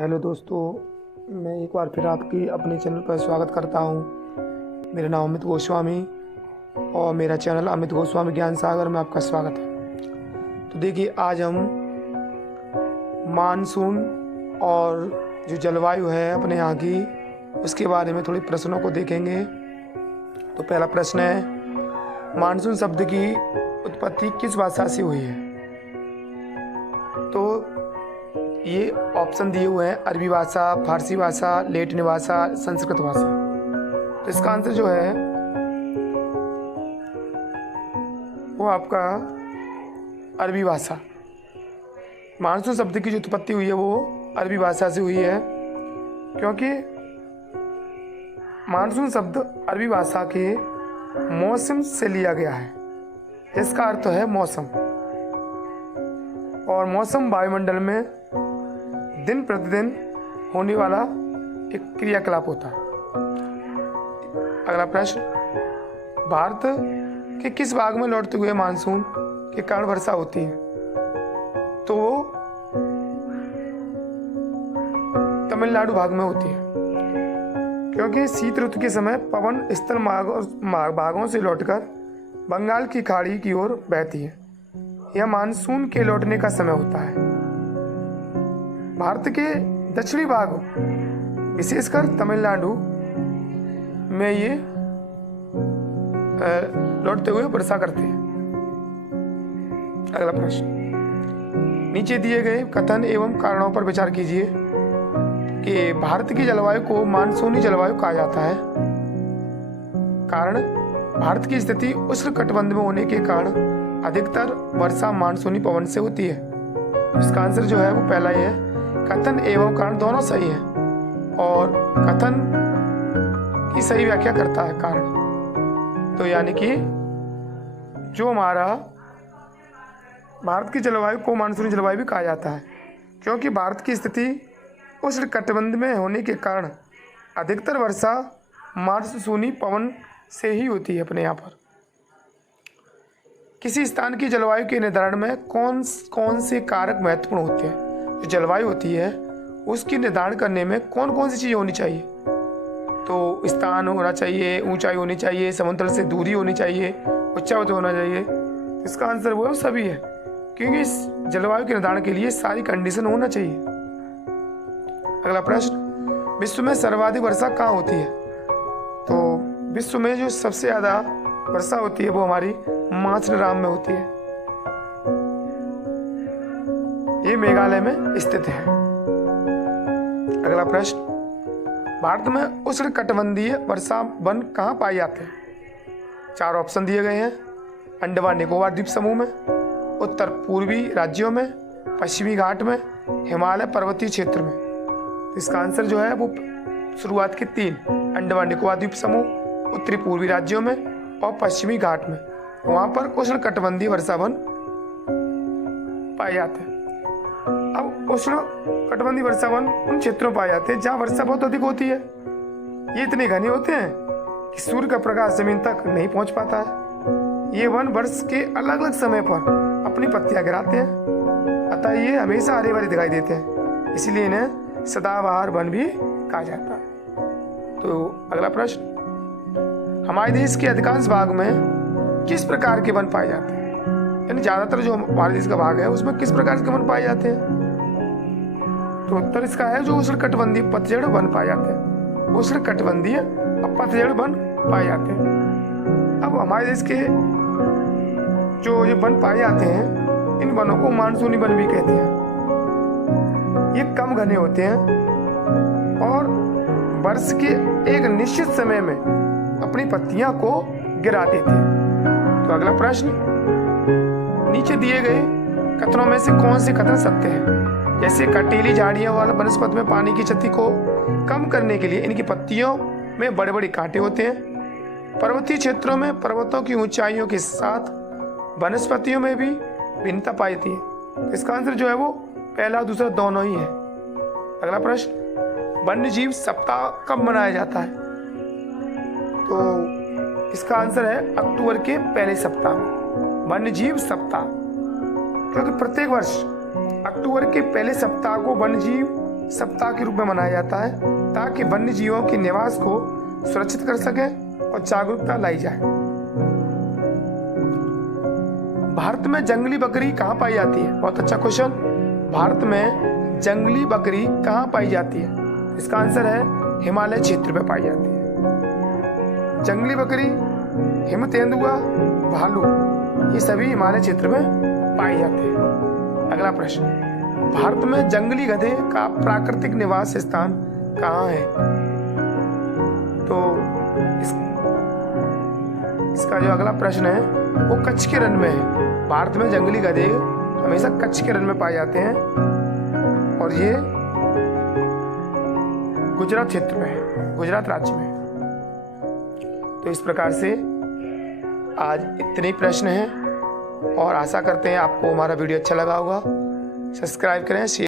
Hello दोस्तों, मैं एक बार फिर आपकी अपने चैनल पर स्वागत करता हूं। मेरा नाम अमित गोस्वामी और मेरा चैनल अमित गोस्वामी ज्ञान सागर में आपका स्वागत है। तो देखिए, आज हम मानसून और जो जलवायु है अपने यहाँ की, उसके बारे में थोड़े प्रश्नों को देखेंगे। तो पहला प्रश्न है, मानसून शब्द की उत्पत्ति किस भाषा से हुई है? तो ये ऑप्शन दिए हुए हैं, अरबी भाषा, फारसी भाषा, लैटिन भाषा, संस्कृत भाषा। तो इसका आंसर जो है वो आपका अरबी भाषा। मानसून शब्द की जो उत्पत्ति हुई है वो अरबी भाषा से हुई है, क्योंकि मानसून शब्द अरबी भाषा के मौसम से लिया गया है, जिसका अर्थ है मौसम। और मौसम वायुमंडल में दिन प्रतिदिन होने वाला एक क्रियाकलाप होता है। अगला प्रश्न, भारत के किस भाग में लौटते हुए मानसून के कारण वर्षा होती है? तो वो तमिलनाडु भाग में होती है, क्योंकि शीत ऋतु के समय पवन स्थल भागों से लौटकर बंगाल की खाड़ी की ओर बहती है। यह मानसून के लौटने का समय होता है। भारत के दक्षिणी भाग, विशेषकर तमिलनाडु में ये लौटते हुए वर्षा करते हैं। अगला प्रश्न, नीचे दिए गए कथन एवं कारणों पर विचार कीजिए कि भारत की जलवायु को मानसूनी जलवायु कहा जाता है। कारण, भारत की स्थिति उष्णकटिबंध में होने के कारण अधिकतर वर्षा मानसूनी पवन से होती है। इसका आंसर जो है वो पहला ही है। कथन एवं कारण दोनों सही है, और कथन की सही व्याख्या करता है कारण। तो यानी कि जो हमारा भारत की जलवायु को मानसूनी जलवायु भी कहा जाता है, क्योंकि भारत की स्थिति उष्णकटिबंध में होने के कारण अधिकतर वर्षा मानसूनी पवन से ही होती है अपने यहाँ पर। किसी स्थान की जलवायु के निर्धारण में कौन कौन से कारक महत्वपूर्ण होते हैं? जो जलवायु होती है उसकी निर्धारण करने में कौन कौन सी चीज़ होनी चाहिए? तो स्थान होना चाहिए, ऊंचाई होनी चाहिए, समुद्र से दूरी होनी चाहिए, उच्चावत होना चाहिए। इसका आंसर वो सभी है, क्योंकि इस जलवायु के निर्धारण के लिए सारी कंडीशन होना चाहिए। अगला प्रश्न, विश्व में सर्वाधिक वर्षा कहाँ होती है? तो विश्व में जो सबसे ज़्यादा वर्षा होती है वो हमारी माथेरान में होती है। ये मेघालय में स्थित है। अगला प्रश्न, भारत में उष्णकटिबंधीय वर्षा वन कहाँ पाए जाते हैं? चार ऑप्शन दिए गए हैं। अंडमान निकोबार द्वीप समूह में, उत्तर पूर्वी राज्यों में, पश्चिमी घाट में, हिमालय पर्वतीय क्षेत्र में। तो इसका आंसर जो है वो शुरुआत के तीन, अंडमान निकोबार द्वीप समूह, उत्तरी पूर्वी राज्यों में और पश्चिमी घाट में, वहां पर उष्णकटिबंधीय वर्षा वन पाए जाते हैं। अब उष्णकटिबंधीय वर्षा वन उन क्षेत्रों में पाए जाते हैं जहाँ वर्षा बहुत अधिक होती है। ये इतने घने होते हैं कि सूर्य का प्रकाश जमीन तक नहीं पहुंच पाता है। ये वन वर्ष के अलग अलग समय पर अपनी पत्तियां गिराते हैं, अतः ये हमेशा हरे भरे दिखाई देते हैं, इसलिए इन्हें सदाबहार वन भी कहा जाता है। तो अगला प्रश्न, हमारे देश के अधिकांश भाग में किस प्रकार के वन पाए जाते हैं? यानी ज्यादातर जो हमारे देश का भाग है उसमें किस प्रकार के वन पाए जाते हैं? तो उत्तर इसका है जो उष्णकटिबंधीय पतझड़ वन पाए जाते हैं। उष्णकटिबंधीय और पतझड़ वन पाए जाते हैं। अब हमारे देश के जो ये वन पाए जाते हैं, इन वनों को मानसूनी वन भी कहते हैं। ये कम घने होते हैं और वर्ष के एक निश्चित समय में अपनी पत्तियां को गिरा देते हैं। तो अगला प्रश्न, नीचे दिए गए कथनों में से कौन से कथन सत्य है? जैसे कटीली झाड़ियों वाला वनस्पति में पानी की क्षति को कम करने के लिए इनकी पत्तियों में बड़े बड़े कांटे होते हैं। पर्वतीय क्षेत्रों में पर्वतों की ऊंचाइयों के साथ वनस्पतियों में भी भिन्नता पाई जाती है। इसका आंसर जो है वो पहला दूसरा दोनों ही है। अगला प्रश्न, वन्यजीव सप्ताह कब मनाया जाता है? तो इसका आंसर है अक्टूबर के पहले सप्ताह में वन्यजीव सप्ताह, क्योंकि प्रत्येक वर्ष अक्टूबर के पहले सप्ताह को वन्यजीव सप्ताह के रूप में मनाया जाता है ताकि वन्य जीवों के निवास को सुरक्षित कर सके और जागरूकता लाई जाए। भारत में जंगली बकरी कहाँ पाई जाती है? बहुत अच्छा क्वेश्चन। भारत में जंगली बकरी कहाँ पाई जाती है? इसका आंसर है हिमालय क्षेत्र में पाई जाती है। जंगली बकरी, हिम तेंदुआ, भालू, ये सभी हिमालय क्षेत्र में पाई जाते हैं। अगला प्रश्न, भारत में जंगली गधे का प्राकृतिक निवास स्थान कहाँ है? तो इसका जो अगला प्रश्न है वो कच्छ के रण में है। भारत में जंगली गधे हमेशा कच्छ के रण में पाए जाते हैं और ये गुजरात क्षेत्र में है, गुजरात राज्य में। तो इस प्रकार से आज इतने ही प्रश्न हैं और आशा करते हैं आपको हमारा वीडियो अच्छा लगा होगा। सब्सक्राइब करें, शेयर